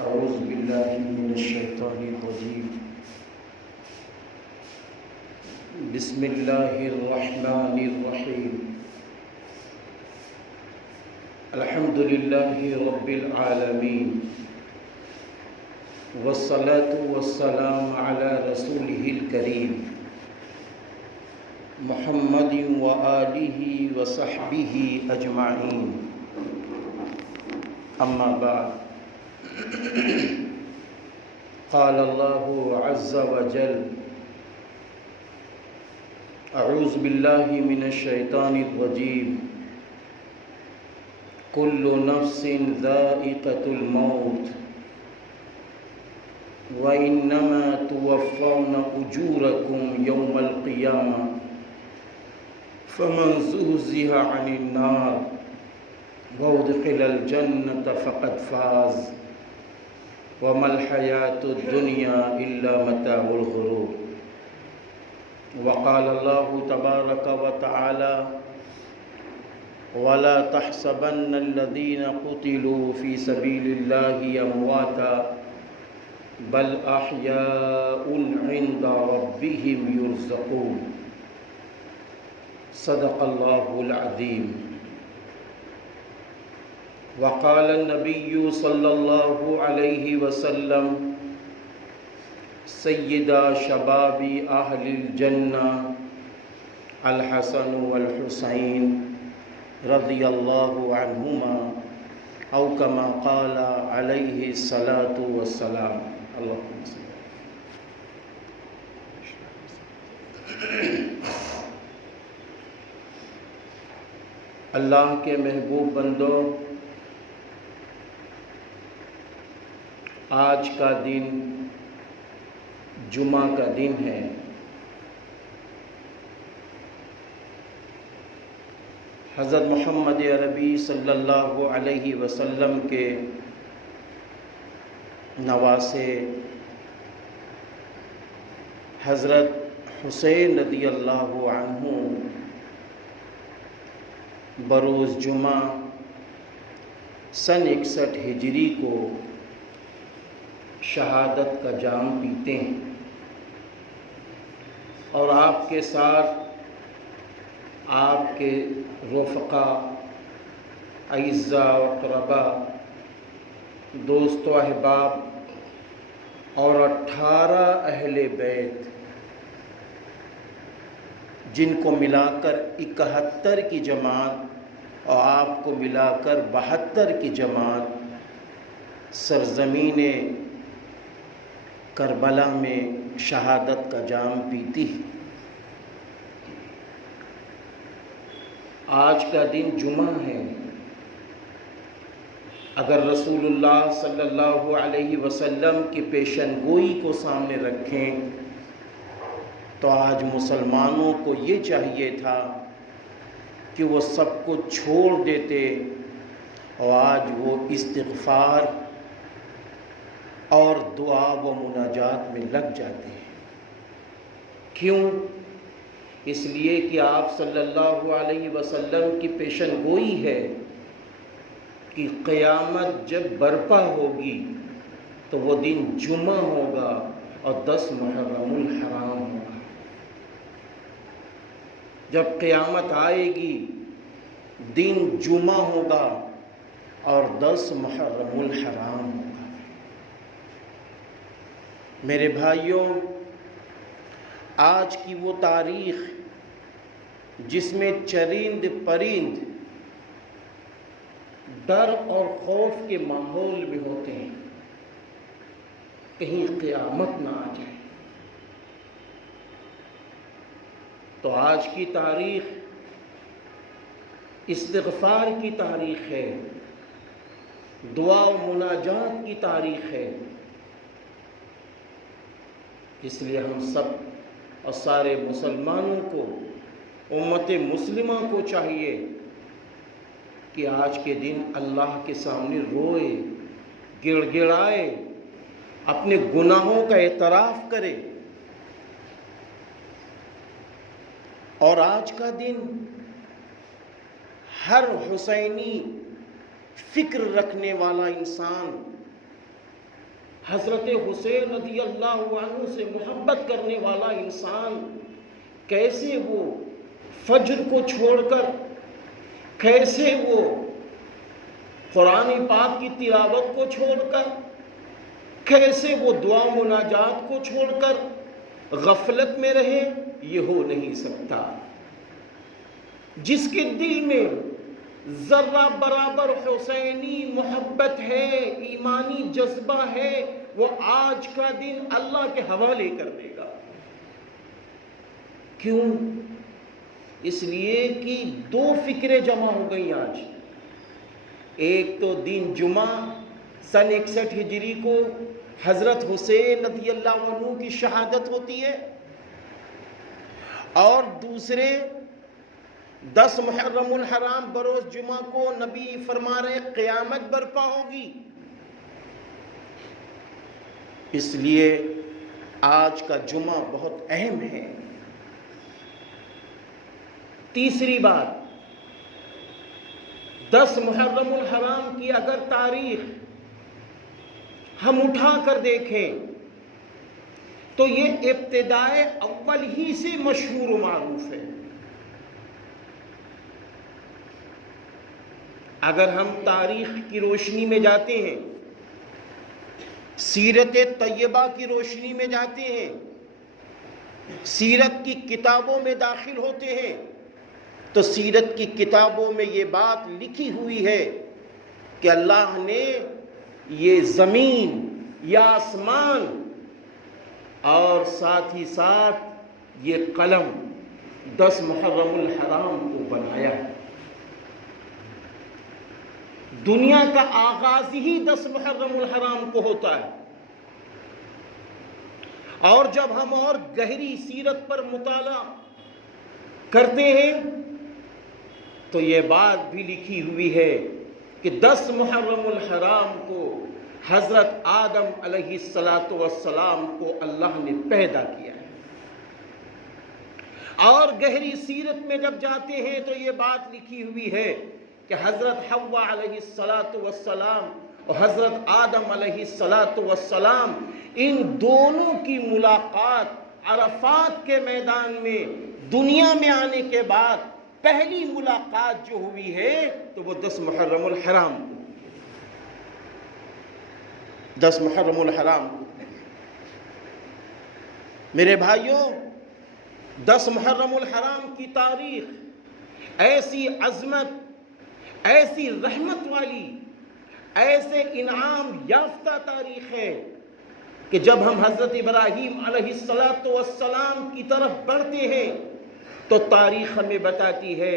أعوذ بالله من الشيطان الرجيم. بسم الله الرحمن الرحيم. الحمد لله رب العالمين، والصلاة والسلام على رسوله الكريم محمد وآله وصحبه أجمعين. أما بعد، قال الله عز وجل: أعوذ بالله من الشيطان الرجيم. كل نفس ذائقة الموت وإنما توفون أجوركم يوم القيامة فمن زحزح عن النار وأدخل الجنة فقد فاز وما الحياة الدنيا إلا متاع الغرور. وقال الله تبارك وتعالى: ولا تحسبن الذين قتلوا في سبيل الله أمواتا بل أحياء عند ربهم يرزقون. صدق الله العظيم. وقال النبي صلى الله عليه وسلم: سيدا شباب أهل الجنة الحسن والحسين رضي الله عنهما، أو كما قال عليه الصلاة والسلام. اللهم صل. اللہ کے محبوب بندو، آج کا دن جمعہ کا دن ہے۔ حضرت محمد عربی صلی اللہ علیہ وسلم کے نواسے حضرت حسین رضی اللہ عنہ بروز جمعہ سن 61 ہجری کو شہادت کا جام پیتے ہیں، اور آپ کے ساتھ آپ کے رفقا، اعزاء و اقربا، دوست و احباب اور 18 اہل بیت، جن کو ملا کر 71 کی جماعت اور آپ کو ملا کر 72 کی جماعت سرزمین کربلا میں شہادت کا جام پیتی ہے۔ آج کا دن جمعہ ہے۔ اگر رسول اللہ صلی اللہ علیہ وسلم کی پیشن گوئی کو سامنے رکھیں تو آج مسلمانوں کو یہ چاہیے تھا کہ وہ سب کو چھوڑ دیتے اور آج وہ استغفار اور دعا و مناجات میں لگ جاتے ہیں۔ کیوں؟ اس لیے کہ آپ صلی اللہ علیہ وسلم کی پیشن گوئی ہے کہ قیامت جب برپا ہوگی تو وہ دن جمعہ ہوگا اور 10 محرم الحرام ہوگا۔ جب قیامت آئے گی دن جمعہ ہوگا اور 10 محرم الحرام ہوگا۔ میرے بھائیوں، آج کی وہ تاریخ جس میں چرند پرند ڈر اور خوف کے ماحول میں ہوتے ہیں، کہیں قیامت نہ آ جائے، تو آج کی تاریخ استغفار کی تاریخ ہے، دعا و مناجات کی تاریخ ہے۔ اس لیے ہم سب اور سارے مسلمانوں کو، امت مسلمہ کو چاہیے کہ آج کے دن اللہ کے سامنے روئے، گڑ گڑائے، اپنے گناہوں کا اعتراف کرے۔ اور آج کا دن ہر حسینی فکر رکھنے والا انسان حضرت حسین رضی اللہ عنہ سے محبت کرنے والا انسان کیسے وہ فجر کو چھوڑ کر، کیسے وہ قرآن پاک کی تلاوت کو چھوڑ کر، کیسے وہ دعا مناجات کو چھوڑ کر غفلت میں رہے؟ یہ ہو نہیں سکتا۔ جس کے دل میں ذرہ برابر حسینی محبت ہے، ایمانی جذبہ ہے، وہ آج کا دن اللہ کے حوالے کر دے گا۔ کیوں؟ اس لیے کہ دو فکریں جمع ہو گئی آج۔ ایک تو دن جمعہ سن 61 ہجری کو حضرت حسین رضی اللہ عنہ کی شہادت ہوتی ہے، اور دوسرے 10 محرم الحرام بروز جمعہ کو نبی فرما رہے قیامت برپا ہوگی۔ اس لیے آج کا جمعہ بہت اہم ہے۔ تیسری بات، 10 محرم الحرام کی اگر تاریخ ہم اٹھا کر دیکھیں تو یہ ابتدائے اول ہی سے مشہور و معروف ہے۔ اگر ہم تاریخ کی روشنی میں جاتے ہیں، سیرت طیبہ کی روشنی میں جاتے ہیں، سیرت کی کتابوں میں داخل ہوتے ہیں، تو سیرت کی کتابوں میں یہ بات لکھی ہوئی ہے کہ اللہ نے یہ زمین یا آسمان اور ساتھ ہی ساتھ یہ قلم 10 محرم الحرام کو بنایا ہے۔ دنیا کا آغاز ہی 10 محرم الحرام کو ہوتا ہے۔ اور جب ہم اور گہری سیرت پر مطالعہ کرتے ہیں تو یہ بات بھی لکھی ہوئی ہے کہ 10 محرم الحرام کو حضرت آدم علیہ السلام کو اللہ نے پیدا کیا ہے۔ اور گہری سیرت میں جب جاتے ہیں تو یہ بات لکھی ہوئی ہے کہ حضرت حوا علیہ السلام اور حضرت آدم علیہ السلام ان دونوں کی ملاقات عرفات کے میدان میں دنیا میں آنے کے بعد پہلی ملاقات جو ہوئی ہے تو وہ 10 محرم الحرام کو، 10 محرم الحرام کو۔ میرے بھائیوں، 10 محرم الحرام کی تاریخ ایسی عظمت، ایسی رحمت والی، ایسے انعام یافتہ تاریخ ہے کہ جب ہم حضرت ابراہیم علیہ السلام کی طرف بڑھتے ہیں تو تاریخ ہمیں بتاتی ہے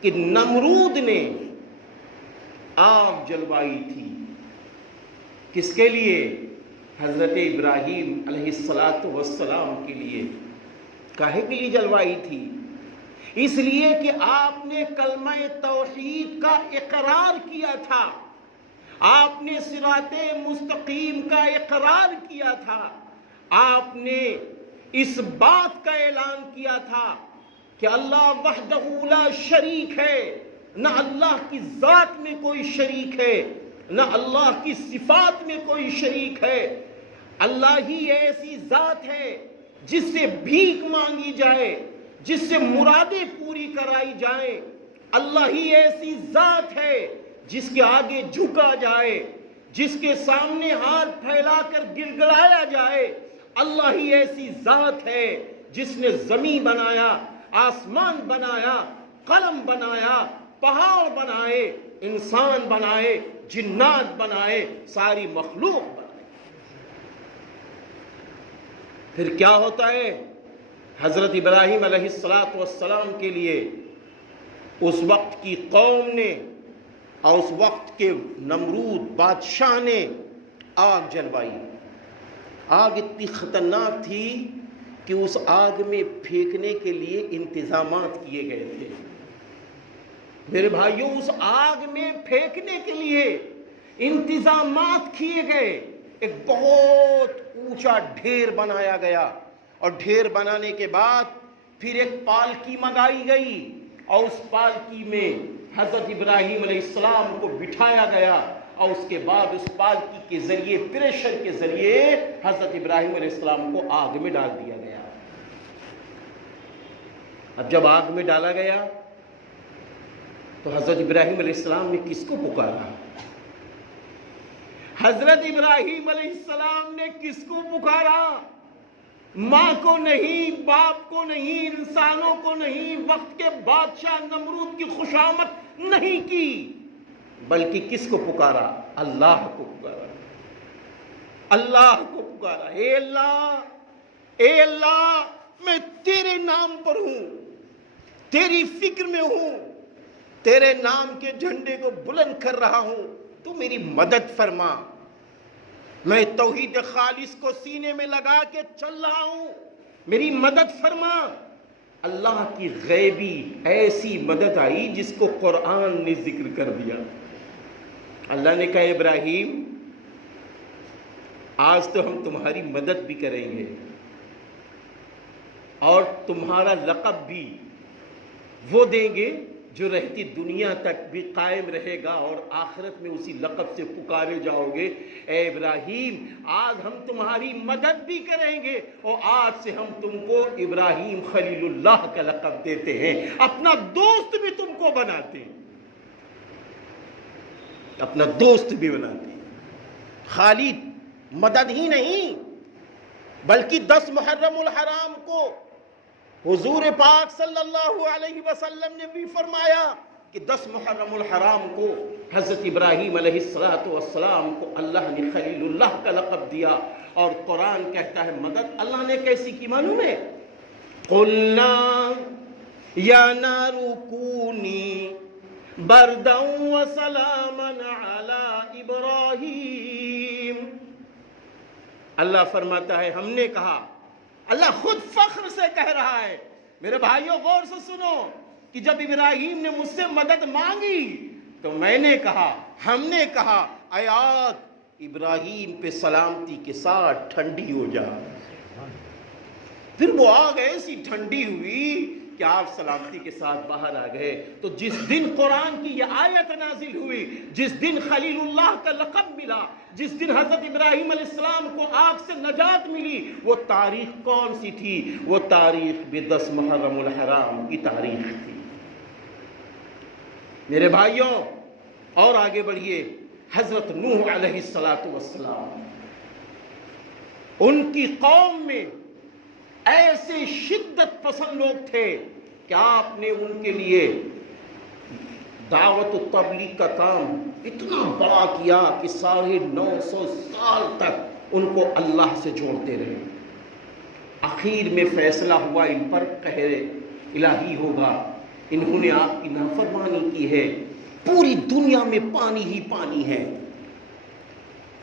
کہ نمرود نے آگ جلوائی تھی۔ کس کے لیے؟ حضرت ابراہیم علیہ السلام کے لیے۔ کاہے کے لیے جلوائی تھی؟ اس لیے کہ آپ نے کلمہ توحید کا اقرار کیا تھا، آپ نے صراط مستقیم کا اقرار کیا تھا، آپ نے اس بات کا اعلان کیا تھا کہ اللہ وحدہ لا شریک ہے، نہ اللہ کی ذات میں کوئی شریک ہے، نہ اللہ کی صفات میں کوئی شریک ہے۔ اللہ ہی ایسی ذات ہے جس سے بھیک مانگی جائے، جس سے مرادیں پوری کرائی جائیں۔ اللہ ہی ایسی ذات ہے جس کے آگے جھکا جائے، جس کے سامنے ہاتھ پھیلا کر گڑگڑایا جائے۔ اللہ ہی ایسی ذات ہے جس نے زمین بنایا، آسمان بنایا، قلم بنایا، پہاڑ بنائے، انسان بنائے، جنات بنائے، ساری مخلوق بنائے۔ پھر کیا ہوتا ہے؟ حضرت ابراہیم علیہ السلام کے لیے اس وقت کی قوم نے اور اس وقت کے نمرود بادشاہ نے آگ جلوائی۔ آگ اتنی خطرناک تھی کہ اس آگ میں پھینکنے کے لیے انتظامات کیے گئے تھے۔ میرے بھائیوں، اس آگ میں پھینکنے کے لیے انتظامات کیے گئے۔ ایک بہت اونچا ڈھیر بنایا گیا، اور ڈھیر بنانے کے بعد پھر ایک پالکی منگائی گئی، اور اس پالکی میں حضرت ابراہیم علیہ السلام کو بٹھایا گیا، اور اس کے بعد اس پالکی کے ذریعے پریشر کے ذریعے حضرت ابراہیم علیہ السلام کو آگ میں ڈال دیا گیا۔ اب جب آگ میں ڈالا گیا تو حضرت ابراہیم علیہ السلام نے کس کو پکارا؟ حضرت ابراہیم علیہ السلام نے کس کو پکارا؟ ماں کو نہیں، باپ کو نہیں، انسانوں کو نہیں، وقت کے بادشاہ نمرود کی خوشامد نہیں کی، بلکہ کس کو پکارا؟ اللہ کو پکارا، اللہ کو پکارا۔ اے اللہ، اے اللہ، میں تیرے نام پر ہوں، تیری فکر میں ہوں، تیرے نام کے جھنڈے کو بلند کر رہا ہوں، تو میری مدد فرما۔ میں توحید خالص کو سینے میں لگا کے چل رہا ہوں، میری مدد فرما۔ اللہ کی غیبی ایسی مدد آئی جس کو قرآن نے ذکر کر دیا۔ اللہ نے کہا ابراہیم آج تو ہم تمہاری مدد بھی کریں گے اور تمہارا لقب بھی وہ دیں گے جو رہتی دنیا تک بھی قائم رہے گا، اور آخرت میں اسی لقب سے پکارے جاؤ گے۔ اے ابراہیم آج ہم تمہاری مدد بھی کریں گے، اور آج سے ہم تم کو ابراہیم خلیل اللہ کا لقب دیتے ہیں، اپنا دوست بھی تم کو بناتے ہیں، اپنا دوست بھی بناتے ہیں۔ خالی مدد ہی نہیں بلکہ 10 محرم الحرام کو حضور پاک صلی اللہ علیہ وسلم نے بھی فرمایا کہ 10 محرم الحرام کو حضرت ابراہیم علیہ السلام کو اللہ نے خلیل اللہ کا لقب دیا، اور قرآن کہتا ہے مدد اللہ نے کیسی کی معلوم ہے؟ قُلْنَا يَا نَارُ كُونِي بَرْدًا وَسَلَامًا عَلَىٰ إِبْرَاهِيمَ۔ اللہ فرماتا ہے ہم نے کہا، اللہ خود فخر سے کہہ رہا ہے، میرے بھائیوں غور سے سنو، کہ جب ابراہیم نے مجھ سے مدد مانگی تو میں نے کہا، ہم نے کہا اے آگ ابراہیم پہ سلامتی کے ساتھ ٹھنڈی ہو جا۔ پھر وہ آگ ایسی ٹھنڈی ہوئی کہ آپ سلامتی کے ساتھ باہر آ گئے۔ تو جس دن قرآن کی یہ آیت نازل ہوئی، جس دن خلیل اللہ کا لقب ملا، جس دن حضرت ابراہیم علیہ السلام کو آگ سے نجات ملی، وہ تاریخ کون سی تھی؟ وہ تاریخ بھی 10 محرم الحرام کی تاریخ تھی۔ میرے بھائیوں اور آگے بڑھیے، حضرت نوح علیہ السلام، ان کی قوم میں ایسے شدت پسند لوگ تھے کہ آپ نے ان کے لیے دعوت و تبلیغ کا کام اتنا بڑا کیا کہ 950 سال تک ان کو اللہ سے جوڑتے رہے۔ آخر میں فیصلہ ہوا ان پر قہر الہی ہوگا، انہوں نے آپ کی نافرمانی کی ہے، پوری دنیا میں پانی ہی پانی ہے،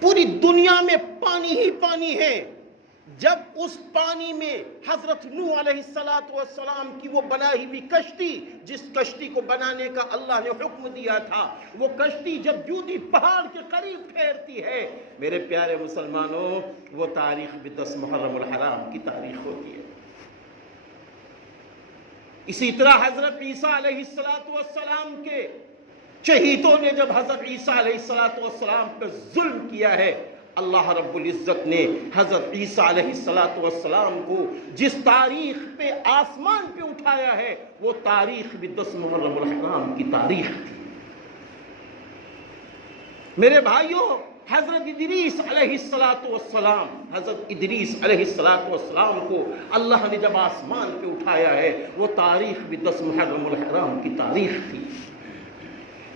پوری دنیا میں پانی ہی پانی ہے۔ جب اس پانی میں حضرت نوح علیہ السلام کی وہ بنائی ہوئی کشتی، جس کشتی کو بنانے کا اللہ نے حکم دیا تھا، وہ کشتی جب جودی پہاڑ کے قریب ٹھہرتی ہے، میرے پیارے مسلمانوں، وہ تاریخ بھی 10 محرم الحرام کی تاریخ ہوتی ہے۔ اسی طرح حضرت عیسیٰ علیہ السلام کے چہیتوں نے جب حضرت عیسیٰ علیہ السلام پر ظلم کیا ہے، اللہ رب العزت نے حضرت عیسیٰ علیہ السلام کو جس تاریخ پہ آسمان پہ اٹھایا ہے، وہ تاریخ بھی 10 محرم الحرام کی تاریخ تھی۔ میرے بھائیوں، حضرت ادریس علیہ السلام، حضرت ادریس علیہ السلام کو اللہ نے جب آسمان پہ اٹھایا ہے، وہ تاریخ بھی 10 محرم الحرام کی تاریخ تھی۔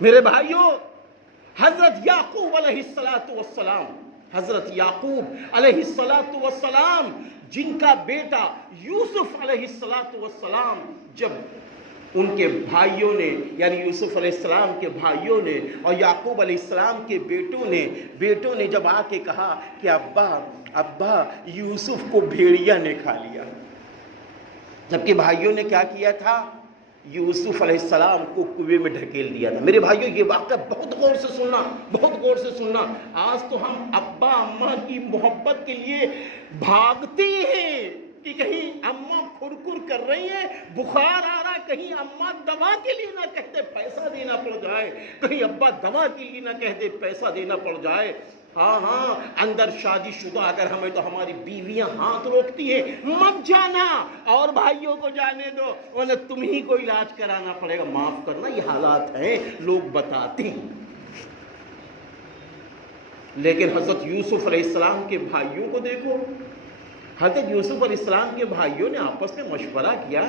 میرے بھائیوں، حضرت یعقوب علیہ السلام، حضرت یعقوب علیہ السلام جن کا بیٹا یوسف علیہ السلام، جب ان کے بھائیوں نے، یعنی یوسف علیہ السلام کے بھائیوں نے اور یعقوب علیہ السلام کے بیٹوں نے جب آ کے کہا کہ ابا یوسف کو بھیڑیا نے کھا لیا، جبکہ بھائیوں نے کیا کیا تھا؟ یوسف علیہ السلام کو کنویں میں ڈھکیل دیا تھا۔ میرے بھائیوں، یہ واقعہ بہت غور سے سننا، بہت غور سے سننا۔ آج تو ہم ابا اماں کی محبت کے لیے بھاگتے ہیں، کہ کہیں اماں کھر کر رہی ہیں، بخار آ رہا ہے، کہیں اماں دوا کے لیے نہ کہتے پیسہ دینا پڑ جائے، کہیں ابا دوا کے لیے نہ کہتے پیسہ دینا پڑ جائے۔ ہاں اندر شادی شدہ اگر ہمیں تو ہماری بیویاں ہاتھ روکتی ہیں، مت جانا اور بھائیوں کو جانے دو، ورنہ تم ہی کو علاج کرانا پڑے گا۔ معاف کرنا، یہ حالات ہیں، لوگ بتاتے ہیں۔ لیکن حضرت یوسف علیہ السلام کے بھائیوں کو دیکھو، حضرت یوسف علیہ السلام کے بھائیوں نے آپس میں مشورہ کیا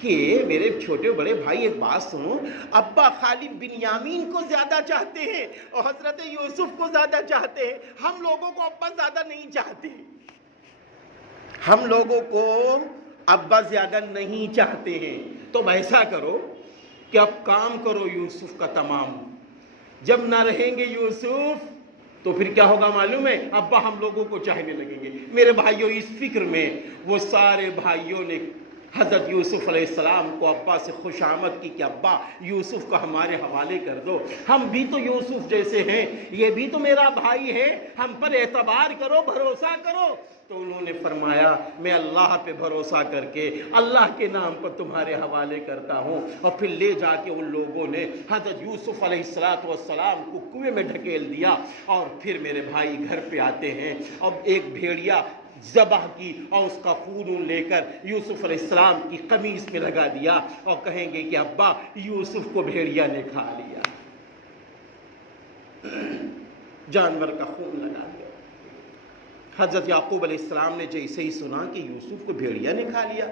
کہ میرے چھوٹے بڑے بھائی ایک بات سنو، ابا خالی بنیامین کو زیادہ چاہتے ہیں اور حضرت یوسف کو زیادہ چاہتے ہیں، ہم لوگوں کو ابا زیادہ نہیں چاہتے، ہم لوگوں کو ابا زیادہ نہیں چاہتے ہیں۔ تو ایسا کرو کہ اب کام کرو یوسف کا تمام، جب نہ رہیں گے یوسف تو پھر کیا ہوگا معلوم ہے؟ ابا ہم لوگوں کو چاہنے لگیں گے۔ میرے بھائیوں، اس فکر میں وہ سارے بھائیوں نے حضرت یوسف علیہ السلام کو ابا سے خوش آمد کی کہ ابا یوسف کو ہمارے حوالے کر دو، ہم بھی تو یوسف جیسے ہیں، یہ بھی تو میرا بھائی ہے، ہم پر اعتبار کرو، بھروسہ کرو۔ تو انہوں نے فرمایا میں اللہ پہ بھروسہ کر کے اللہ کے نام پر تمہارے حوالے کرتا ہوں۔ اور پھر لے جا کے ان لوگوں نے حضرت یوسف علیہ السلام کو کنویں میں ڈھکیل دیا، اور پھر میرے بھائی گھر پہ آتے ہیں، اب ایک بھیڑیا ذبح کی اور اس کا خون لے کر یوسف علیہ السلام کی قمیص میں لگا دیا اور کہیں گے کہ ابا یوسف کو بھیڑیا نے کھا لیا، جانور کا خون لگا دیا۔ حضرت یعقوب علیہ السلام نے جیسے ہی سنا کہ یوسف کو بھیڑیا نے کھا لیا،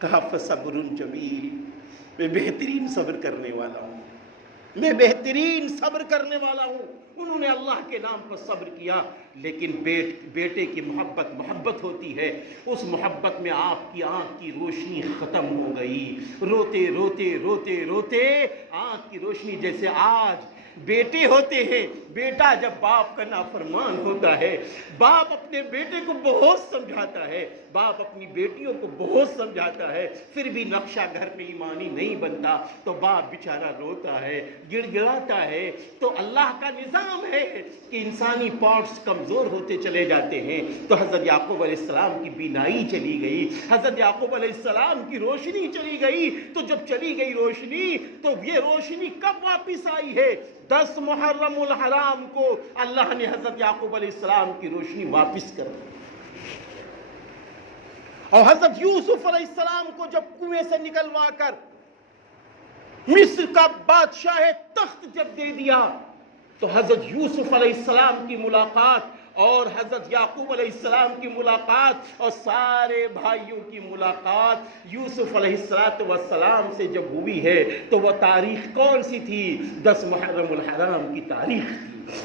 کہا فصبر جمیل، میں بہترین صبر کرنے والا ہوں، میں بہترین صبر کرنے والا ہوں۔ انہوں نے اللہ کے نام پر صبر کیا، لیکن بیٹے کی محبت ہوتی ہے، اس محبت میں آپ کی آنکھ کی روشنی ختم ہو گئی، روتے روتے روتے روتے آنکھ کی روشنی جیسے آج بیٹے ہوتے ہیں، بیٹا جب باپ کا نافرمان ہوتا ہے، باپ اپنے بیٹے کو بہت سمجھاتا ہے، باپ اپنی بیٹیوں کو بہت سمجھاتا ہے، پھر بھی نقشہ گھر میں ایمانی نہیں بنتا تو باپ بیچارہ روتا ہے، گڑ گڑاتا ہے۔ تو اللہ کا نظام ہے کہ انسانی پارٹس کمزور ہوتے چلے جاتے ہیں، تو حضرت یعقوب علیہ السلام کی بینائی چلی گئی، حضرت یعقوب علیہ السلام کی روشنی چلی گئی۔ تو جب چلی گئی روشنی تو یہ روشنی کب واپس آئی ہے؟ 10 محرم الحرام کو اللہ نے حضرت یعقوب علیہ السلام کی روشنی واپس کر دی۔ اور حضرت یوسف علیہ السلام کو جب کنویں سے نکلوا کر مصر کا بادشاہ تخت جب دے دیا، تو حضرت یوسف علیہ السلام کی ملاقات اور حضرت یعقوب علیہ السلام کی ملاقات اور سارے بھائیوں کی ملاقات یوسف علیہ السلام سے جب ہوئی ہے تو وہ تاریخ کون سی تھی؟ 10 محرم الحرام کی تاریخ تھی۔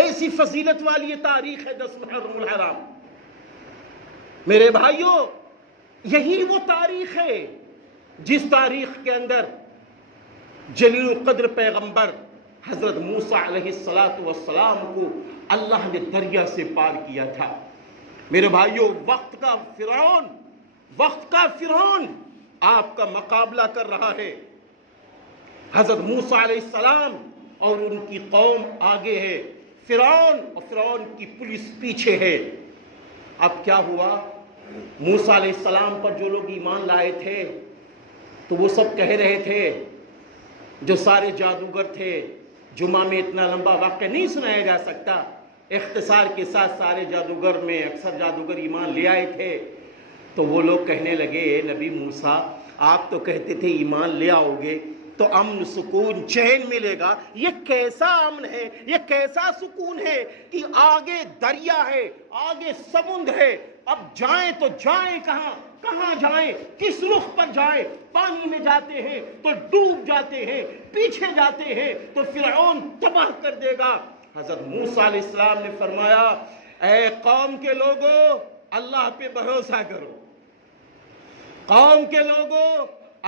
ایسی فضیلت والی یہ تاریخ ہے 10 محرم الحرام۔ میرے بھائیوں، یہی وہ تاریخ ہے جس تاریخ کے اندر جلیل القدر پیغمبر حضرت موسیٰ علیہ السلام کو اللہ نے دریا سے پار کیا تھا۔ میرے بھائیوں، وقت کا فرعون آپ کا مقابلہ کر رہا ہے۔ حضرت موسیٰ علیہ السلام اور ان کی قوم آگے ہے، فرعون کی پولیس پیچھے ہے۔ اب کیا ہوا؟ موسیٰ علیہ السلام پر جو لوگ ایمان لائے تھے تو وہ سب کہہ رہے تھے، جو سارے جادوگر تھے، جمعہ میں اتنا لمبا واقعہ نہیں سنایا جا سکتا، اختصار کے ساتھ سارے جادوگر میں اکثر جادوگر ایمان لے آئے تھے، تو وہ لوگ کہنے لگے اے نبی موسیٰ، آپ تو کہتے تھے ایمان لے آؤ گے تو امن سکون چین ملے گا، یہ کیسا امن ہے، یہ کیسا سکون ہے کہ آگے دریا ہے، آگے سمندر ہے، اب جائیں تو جائیں کہاں جائیں، کس رخ پر جائیں؟ پانی میں جاتے ہیں تو ڈوب جاتے ہیں، پیچھے جاتے ہیں تو فرعون تباہ کر دے گا۔ حضرت موسیٰ علیہ السلام نے فرمایا اے قوم کے لوگوں، اللہ پہ بھروسہ کرو، قوم کے لوگوں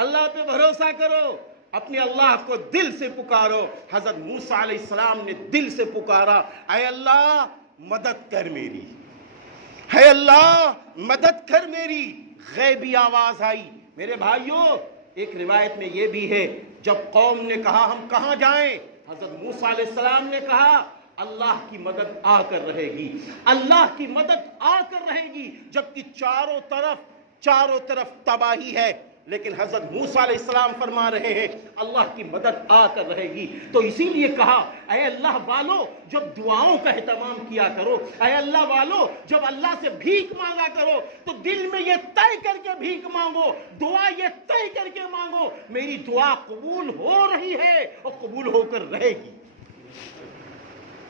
اللہ پہ بھروسہ کرو، اپنے اللہ کو دل سے پکارو۔ حضرت موسیٰ علیہ السلام نے دل سے پکارا، اے اللہ مدد کر میری، اے اللہ مدد کر میری۔ غیبی آواز آئی۔ میرے بھائیوں، ایک روایت میں یہ بھی ہے، جب قوم نے کہا ہم کہاں جائیں، حضرت موسیٰ علیہ السلام نے کہا اللہ کی مدد آ کر رہے گی، اللہ کی مدد آ کر رہے گی، جبکہ چاروں طرف تباہی ہے، لیکن حضرت موسیٰ علیہ السلام فرما رہے ہیں اللہ کی مدد آ کر رہے گی۔ تو اسی لیے کہا اے اللہ والو جب دعاؤں کا اہتمام کیا کرو، اے اللہ والو جب اللہ سے بھیک مانگا کرو تو دل میں یہ طے کر کے بھیک مانگو، دعا یہ طے کر کے مانگو میری دعا قبول ہو رہی ہے اور قبول ہو کر رہے گی۔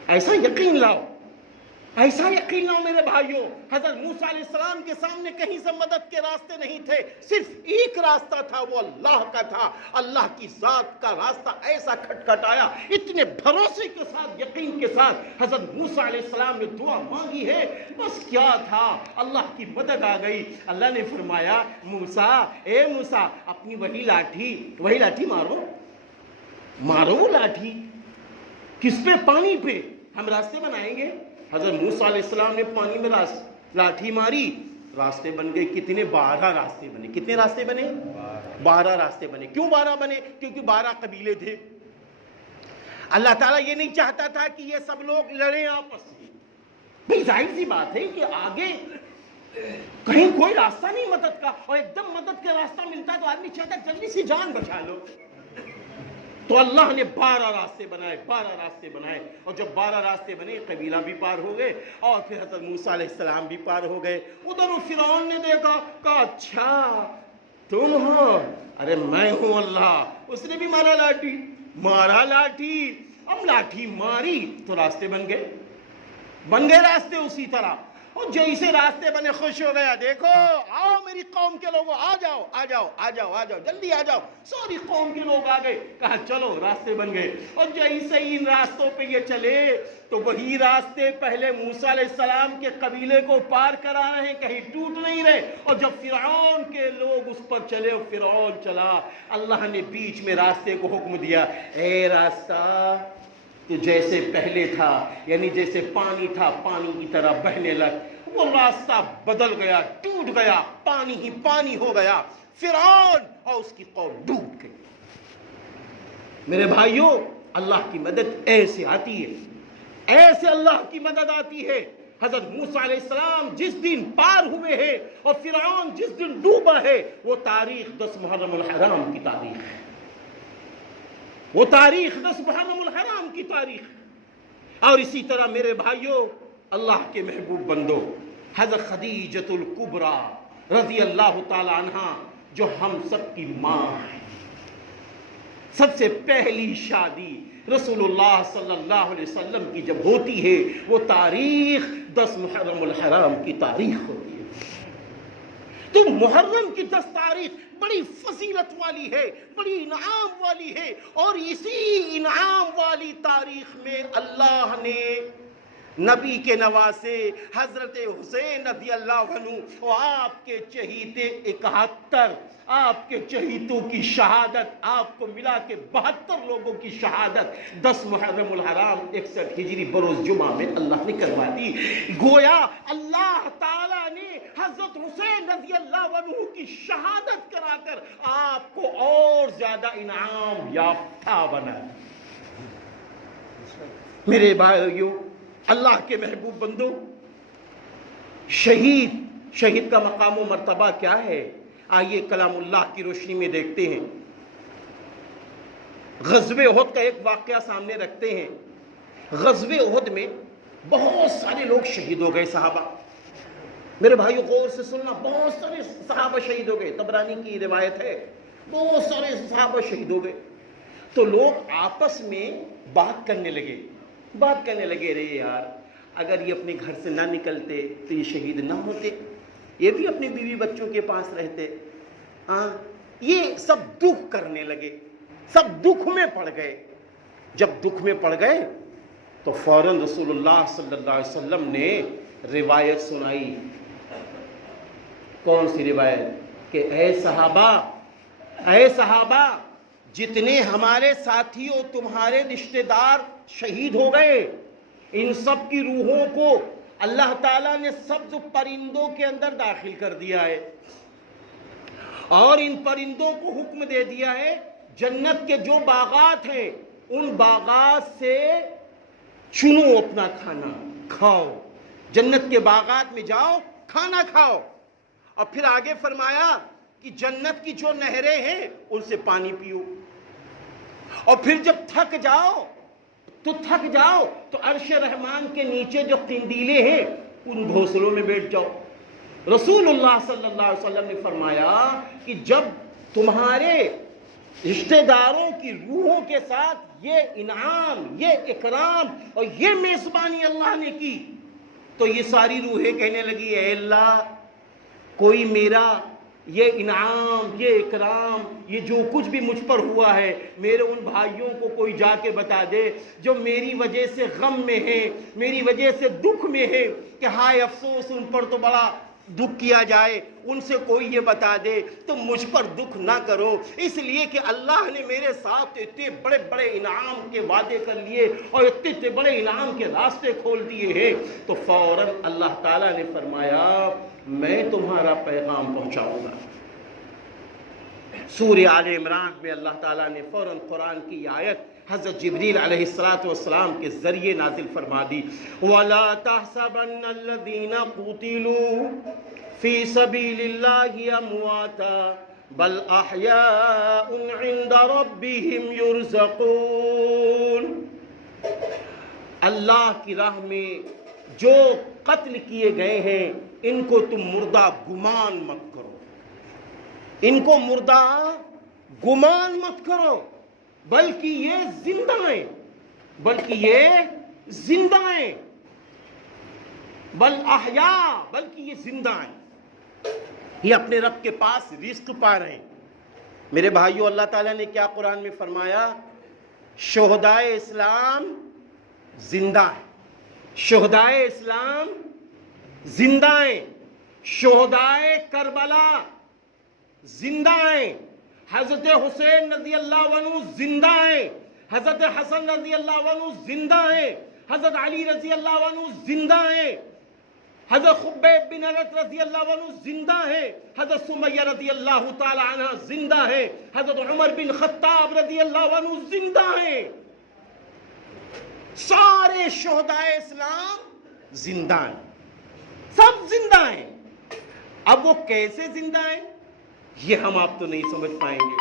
ایسا یقین لاؤ، ایسا یقین لاؤ میرے بھائیوں۔ حضرت موسیٰ علیہ السلام کے سامنے کہیں سے مدد کے راستے نہیں تھے، صرف ایک راستہ تھا، وہ اللہ کا تھا۔ اللہ کی ذات کا راستہ ایسا کھٹکھٹایا، اتنے بھروسے کے ساتھ، یقین کے ساتھ حضرت موسیٰ علیہ السلام نے دعا مانگی ہے، بس کیا تھا، اللہ کی مدد آ گئی۔ اللہ نے فرمایا موسیٰ، اے موسیٰ اپنی وہی لاٹھی مارو وہ لاٹھی۔ کس پہ؟ پانی پہ۔ ہم راستے بنائیں گے۔ حضرت موسیٰ علیہ السلام نے پانی میں لاٹھی ماری، راستے بن گئے۔ کتنے؟ 12 راستے بنے۔ کتنے راستے بنے؟ 12 راستے بنے۔ کیوں 12 بنے؟ کیونکہ 12 قبیلے تھے۔ اللہ تعالیٰ یہ نہیں چاہتا تھا کہ یہ سب لوگ لڑیں آپس میں۔ بھئی ظاہر سی بات ہے کہ آگے کہیں کوئی راستہ نہیں مدد کا، اور ایک دم مدد کا راستہ ملتا ہے تو آدمی چاہتا ہے جلدی سی جان بچا لو۔ تو اللہ نے 12 راستے بنائے، اور جب 12 راستے بنے قبیلہ بھی پار ہو گئے اور پھر حضرت موسیٰ علیہ السلام بھی پار ہو گئے۔ ادھر وہ فرعون نے دیکھا، کہا اچھا تم ہو؟ ارے میں ہوں اللہ۔ اس نے بھی مارا لاٹھی، اب لاٹھی ماری تو راستے بن گئے راستے اسی طرح۔ اور جیسے راستے بنے خوش ہو گیا، دیکھو آؤ میری قوم کے لوگوں، آ جاؤ جلدی آ جاؤ۔ ساری قوم کے لوگ آ گئے، کہا چلو راستے بن گئے۔ اور جیسے ہی ان راستوں پہ یہ چلے تو وہی راستے پہلے موسیٰ علیہ السلام کے قبیلے کو پار کرا رہے ہیں، کہیں ٹوٹ نہیں رہے۔ اور جب فرعون کے لوگ اس پر چلے اور فرعون چلا، اللہ نے بیچ میں راستے کو حکم دیا، اے راستہ تو جیسے پہلے تھا، یعنی جیسے پانی تھا پانی کی طرح بہنے لگ۔ وہ راستہ بدل گیا، ٹوٹ گیا، پانی ہی پانی ہو گیا۔ فرعون اور اس کی قوم ڈوب گئی۔ میرے بھائیوں، اللہ کی مدد ایسے آتی ہے، ایسے اللہ کی مدد آتی ہے۔ حضرت موسیٰ علیہ السلام جس دن پار ہوئے ہیں اور فرعون جس دن ڈوبا ہے، وہ تاریخ 10 محرم الحرام کی تاریخ ہے۔ وہ تاریخ 10 محرم الحرام کی تاریخ۔ اور اسی طرح میرے بھائیوں، اللہ کے محبوب بندو، حضرت خدیجۃ الکبریٰ رضی اللہ تعالی عنہ جو ہم سب کی ماں ہے، سب سے پہلی شادی رسول اللہ صلی اللہ علیہ وسلم کی جب ہوتی ہے، وہ تاریخ 10 محرم الحرام کی تاریخ ہوتی ہے۔ تو محرم کی 10 تاریخ بڑی فضیلت والی ہے، بڑی انعام والی ہے، اور اسی انعام والی تاریخ میں اللہ نے نبی کے نواسے حضرت حسین رضی اللہ عنہ اور آپ کے چہیتے 71، آپ کے چہیتوں کی شہادت، آپ کو ملا کے 72 لوگوں کی شہادت 10 محرم الحرام 61 ہجری بروز جمعہ میں اللہ نے کروا دی۔ گویا اللہ تعالیٰ نے حضرت حسین رضی اللہ عنہ کی شہادت کرا کر آپ کو اور زیادہ انعام یافتہ بنا۔ میرے بھائیوں، اللہ کے محبوب بندو، شہید کا مقام و مرتبہ کیا ہے؟ آئیے کلام اللہ کی روشنی میں دیکھتے ہیں۔ غزوہ احد کا ایک واقعہ سامنے رکھتے ہیں۔ غزوہ احد میں بہت سارے لوگ شہید ہو گئے، صحابہ۔ میرے بھائیو غور سے سننا، بہت سارے صحابہ شہید ہو گئے، طبرانی کی روایت ہے، بہت سارے صحابہ شہید ہو گئے۔ تو لوگ آپس میں بات کرنے لگے، رہے یار اگر یہ اپنے گھر سے نہ نکلتے تو یہ شہید نہ ہوتے، یہ بھی اپنے بیوی بچوں کے پاس رہتے۔ یہ سب دکھ کرنے لگے، سب دکھ میں پڑ گئے۔ جب دکھ میں پڑ گئے تو فوراً رسول اللہ صلی اللہ علیہ وسلم نے روایت سنائی۔ کون سی روایت؟ کہ اے صحابہ، جتنے ہمارے ساتھی اور تمہارے رشتہ دار شہید ہو گئے، ان سب کی روحوں کو اللہ تعالیٰ نے سبز پرندوں کے اندر داخل کر دیا ہے، اور ان پرندوں کو حکم دے دیا ہے جنت کے جو باغات ہیں ان باغات سے چنو اپنا کھانا کھاؤ، جنت کے باغات میں جاؤ کھانا کھاؤ، اور پھر آگے فرمایا کہ جنت کی جو نہریں ہیں ان سے پانی پیو، اور پھر جب تھک جاؤ تو عرش رحمان کے نیچے جو قندیلے ہیں ان گھونسلوں میں بیٹھ جاؤ۔ رسول اللہ صلی اللہ علیہ وسلم نے فرمایا کہ جب تمہارے رشتہ داروں کی روحوں کے ساتھ یہ انعام، یہ اکرام اور یہ میزبانی اللہ نے کی تو یہ ساری روحیں کہنے لگی اے اللہ کوئی میرا یہ انعام، یہ اکرام، یہ جو کچھ بھی مجھ پر ہوا ہے میرے ان بھائیوں کو کوئی جا کے بتا دے جو میری وجہ سے غم میں ہیں، میری وجہ سے دکھ میں ہیں، کہ ہائے افسوس ان پر تو بڑا دکھ کیا جائے، ان سے کوئی یہ بتا دے تم مجھ پر دکھ نہ کرو، اس لیے کہ اللہ نے میرے ساتھ اتنے بڑے بڑے انعام کے وعدے کر لیے اور اتنے بڑے انعام کے راستے کھول دیے ہیں۔ تو فوراً اللہ تعالیٰ نے فرمایا میں تمہارا پیغام پہنچاؤں گا۔ سورہ آل عمران میں اللہ تعالیٰ نے فوراً قرآن کی آیت حضرت جبریل علیہ السلام کے ذریعے نازل فرما دی، وَلَا تَحْسَبَنَّ الَّذِينَ قُتِلُوا فِي سَبِيلِ اللَّهِ أَمْوَاتًا بَلْ أَحْيَاءٌ عِندَ رَبِّهِمْ يُرْزَقُونَ۔ اللہ کی راہ میں جو قتل کیے گئے ہیں ان کو تم مردہ گمان مت کرو، ان کو مردہ گمان مت کرو، بلکہ یہ زندہ ہیں، بلکہ یہ زندہ ہیں، بل احیاء، بلکہ یہ زندہ ہیں، یہ اپنے رب کے پاس رزق پا رہے ہیں۔ میرے بھائیو اللہ تعالیٰ نے کیا قرآن میں فرمایا؟ شہدائے اسلام زندہ ہیں، شہدائے اسلام زندہ ہیں، شہدائے کربلا زندہ ہیں، حضرت حسین رضی اللہ عنہ زندہ ہیں، حضرت حسن رضی اللہ عنہ زندہ ہیں، حضرت علی رضی اللہ عنہ زندہ ہیں، حضرت خبیب بن عرط رضی اللہ عنہ زندہ ہیں، حضرت سمیہ رضی اللہ تعالی عنہ زندہ ہیں، حضرت عمر بن خطاب رضی اللہ عنہ زندہ ہیں۔ سارے شہدائے اسلام زندہ ہیں، سب زندہ ہیں۔ اب وہ کیسے زندہ ہیں یہ ہم آپ تو نہیں سمجھ پائیں گے،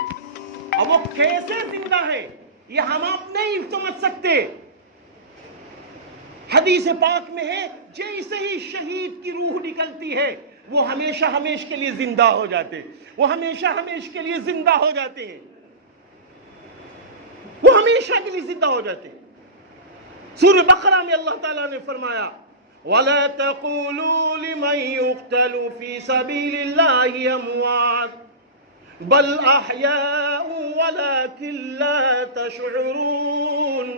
اب وہ کیسے زندہ ہیں یہ ہم آپ نہیں سمجھ سکتے۔ حدیث پاک میں ہے جیسے ہی شہید کی روح نکلتی ہے وہ ہمیشہ ہمیش کے لیے زندہ ہو جاتے، وہ ہمیشہ ہمیش کے لیے زندہ ہو جاتے ہیں، وہ ہمیشہ کے لیے زندہ ہو جاتے ہیں۔ سورہ بقرہ میں اللہ تعالیٰ نے فرمایا وَلَا تَقُولُوا لِمَنْ يُقْتَلُ فِي سَبِيلِ اللَّهِ أَمْوَاتٌ بَلْ أَحْيَاءٌ وَلَكِنْ لَا تَشْعُرُونَ۔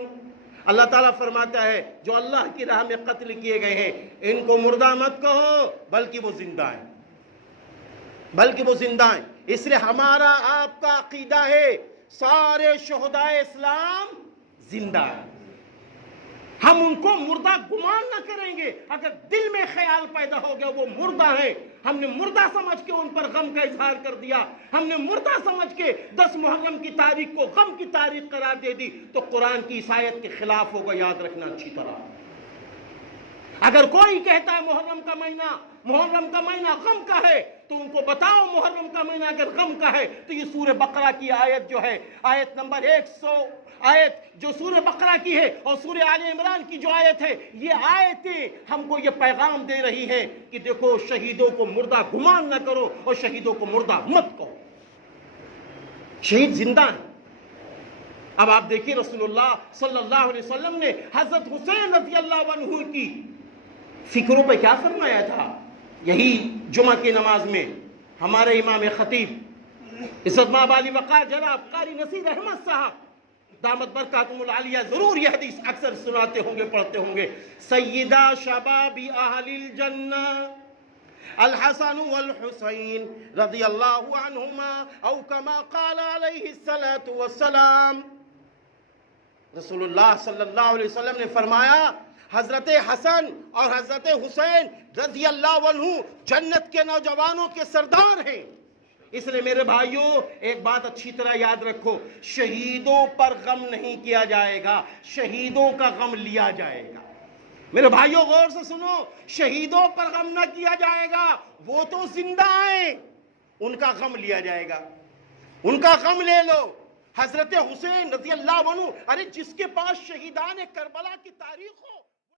اللہ تعالیٰ فرماتا ہے جو اللہ کی راہ میں قتل کیے گئے ہیں ان کو مردہ مت کہو بلکہ وہ زندہ ہیں، بلکہ وہ زندہ ہیں۔ اس لیے ہمارا آپ کا عقیدہ ہے سارے شہدائے اسلام زندہ ہیں، ہم ان کو مردہ گمان نہ کریں گے۔ اگر دل میں خیال پیدا ہو گیا وہ مردہ ہیں، ہم نے مردہ سمجھ کے ان پر غم کا اظہار کر دیا، ہم نے مردہ سمجھ کے 10 محرم کی تاریخ کو غم کی تاریخ قرار دے دی تو قرآن کی اس آیت کے خلاف ہوگا، یاد رکھنا اچھی طرح۔ اگر کوئی کہتا ہے محرم کا مہینہ غم کا ہے تو ان کو بتاؤ محرم کا مہینہ اگر غم کا ہے تو یہ سورہ بقرہ کی آیت جو ہے آیت نمبر 100 آیت جو سورہ بقرہ کی ہے اور سورہ آل عمران کی جو آیت ہے یہ آیتیں ہم کو یہ پیغام دے رہی ہیں کہ دیکھو شہیدوں کو مردہ گمان نہ کرو اور شہیدوں کو مردہ مت کہو، شہید زندہ ہیں۔ اب آپ دیکھیے رسول اللہ صلی اللہ علیہ وسلم نے حضرت حسین رضی اللہ عنہ کی فکروں پہ کیا فرمایا تھا؟ یہی جمعہ کی نماز میں ہمارے امام خطیب عزت مآب علی وقار جناب قاری نصیر احمد صاحب دامت برکاتہم العالیہ ضرور یہ حدیث اکثر سناتے ہوں گے، پڑھتے ہوں گے، سیدہ شباب اہل الجنہ الحسن والحسین رضی اللہ عنہما او کما قال علیہ الصلاة والسلام۔ رسول اللہ صلی اللہ علیہ وسلم نے فرمایا حضرت حسن اور حضرت حسین رضی اللہ عنہ جنت کے نوجوانوں کے سردار ہیں، اس لیے میرے بھائیوں ایک بات اچھی طرح یاد رکھو، شہیدوں پر غم نہیں کیا جائے گا، شہیدوں کا غم لیا جائے گا۔ میرے بھائیوں غور سے سنو، شہیدوں پر غم نہ کیا جائے گا، وہ تو زندہ ہیں، ان کا غم لیا جائے گا، ان کا غم لے لو۔ حضرت حسین رضی اللہ عنہ، ارے جس کے پاس شہیدان کربلا کی تاریخ ہو